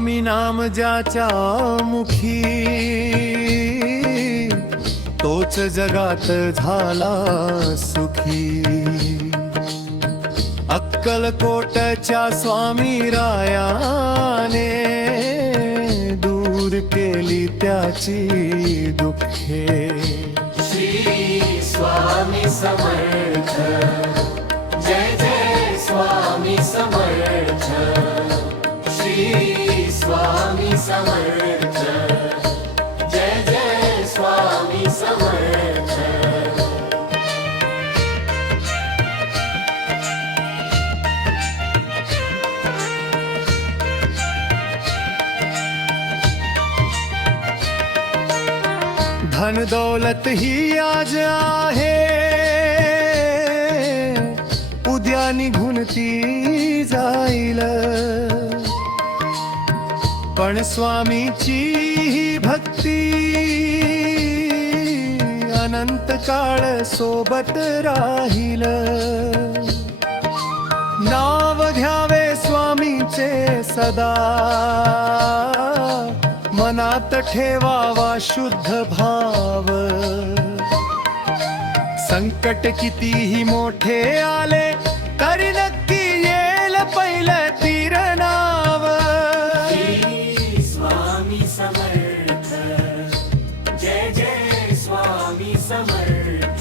स्वामी नाम ज्याच्या मुखी तोच जगात झाला सुखी। अक्कलकोटच्या स्वामी रायाने दूर केली त्याची दुःखे। श्री स्वामी समर्थ, जय जय स्वामी समर्थ। श्री स्वामी समर्थ, जय जय स्वामी समर्थ। धन दौलत ही आज आहे, उद्या निघून ती जाईल। पण स्वामीची ही भक्ती अनंत काळ सोबत राहील। नाव घ्यावे स्वामीचे सदा, मनात ठेवावा शुद्ध भाव। संकट कितीही मोठे आले तरी नक्की येईल पहिलं तीर नाव। श्री स्वामी समर्थ, जय जय स्वामी समर्थ।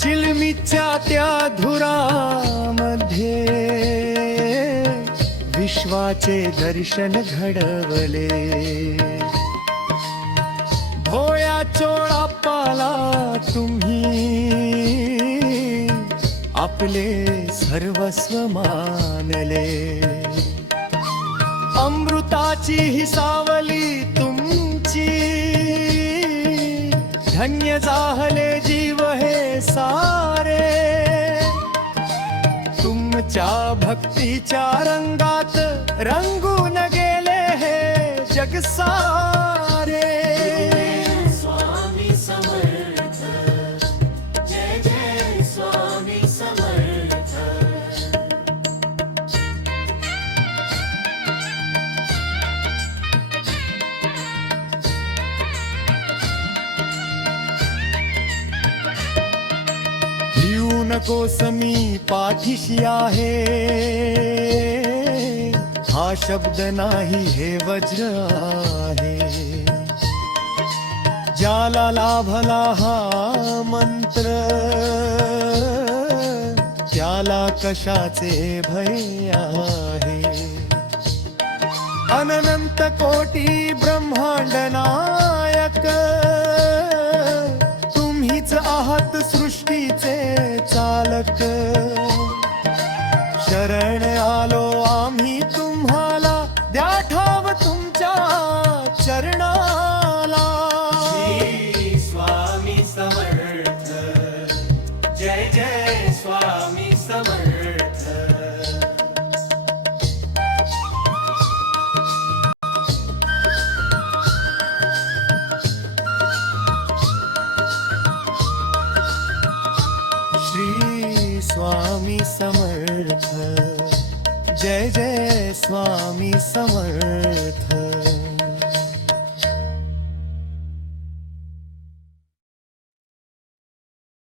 चिलमीच्या त्या धुरामध्ये विश्वाचे दर्शन घडवले। भोया चोळाप्पाला तुम्ही आपले सर्वस्व मानले। अमृताची ही सावली तुमची, धन्य जाहले जीव हे सारे। तुमच्या भक्तीच्या रंगात रंगून गेले हे जग सारे। स्वामी समर्थ, जय जय स्वामी समर्थ। भिऊ नकोस मी पाठीशी आहे, हा शब्द नाही हे वज्र आहे। ज्याला लाभला हा मंत्र त्याला कशाचे भय आहे। अनंत कोटी ब्रह्मांड नायक तुम्हीच आहात सृष्टीचे चालक। शरण आलो आम्ही तुम्हाला, द्या ठाव तुमच्या चरणाला। श्री स्वामी समर्थ, जय जय स्वामी समर्थ। श्री स्वामी समर्थ, जय जय स्वामी समर्थ।